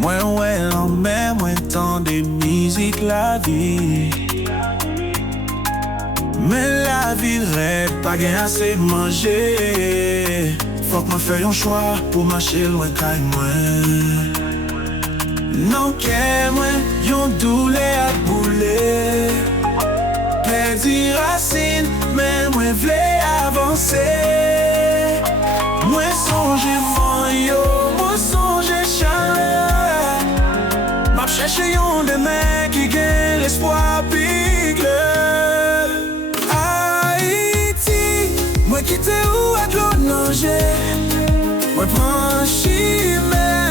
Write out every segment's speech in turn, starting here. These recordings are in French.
Moi ouais en mer, moi tant des musiques la vie. Mais la vie rêve, pas gain assez manger. Faut que moi fasse un choix pour marcher loin caille moi. Non qu'est moi, yon doule à bouler. Perdi racine, mais moi v'lais avancer. Moi songe mon yo, moi songe chaleur. M'a cherché yon demain qui gagne l'espoir pique. Haïti, moi quitte où à l'eau nager. Moi prends chemin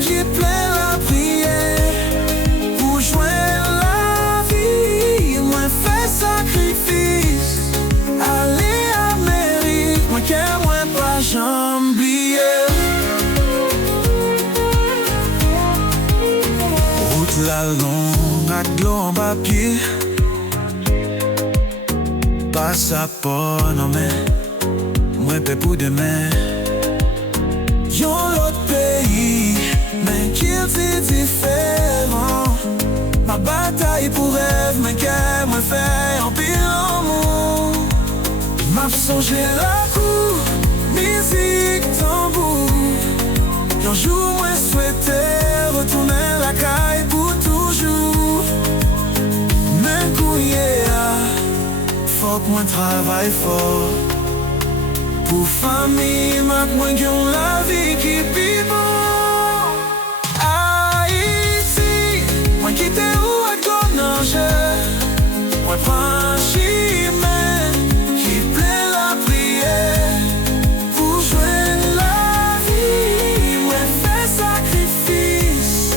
qui plein la prière. Pour joindre la vie, moi fais sacrifice. Aller à Amérique, moi qu'est moi pas j'oublier. Route la longue, avec l'eau en papier. Passeport non mais moi paie pour demain. Yon l'autre pays, mais qu'il est différent. Ma bataille pour rêve, mais qu'elle me fait en pile en monde. M'a songé la cour, musique, tambour. Yon jour, moi souhaitais retourner la caille pour toujours. Mais couillé, faut que moi travaille fort. Pour famille, moi gagne la vie qui vit bon. Haïti, moi quitte où à Gonanger. Moi prends chemin qui plaît la prière. Pour joindre la vie, moi fais sacrifice.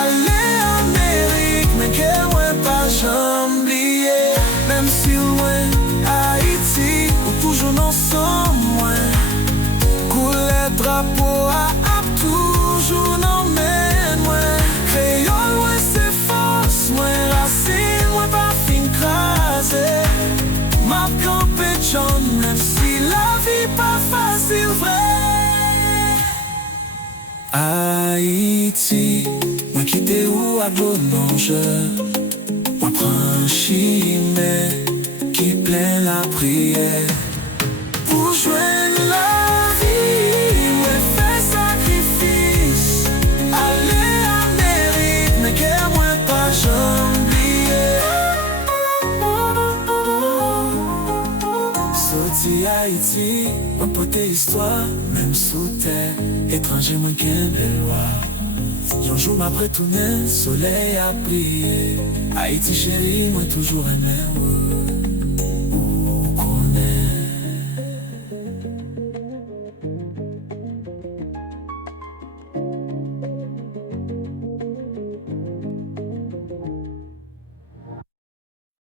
Aller à Amérique, mais que moi pas j'oublier. Même si loin, Haïti, ou toujours ensemble. Drapeau à toujours n'emmène moi. Créole, ouais, c'est force, moi, racine, moi, pas fin crasé. Ma campé John, même si la vie pas facile, vrai. Haïti, moi quitte où à Gonanger. Moi prends chemin qui plein la prière. Pour joindre la Haïti, on pote histoire, même sous terre, étranger moins qu'un bel roi. Un jour m'après tourner, soleil a brillé. Haïti chérie, moi toujours aimé.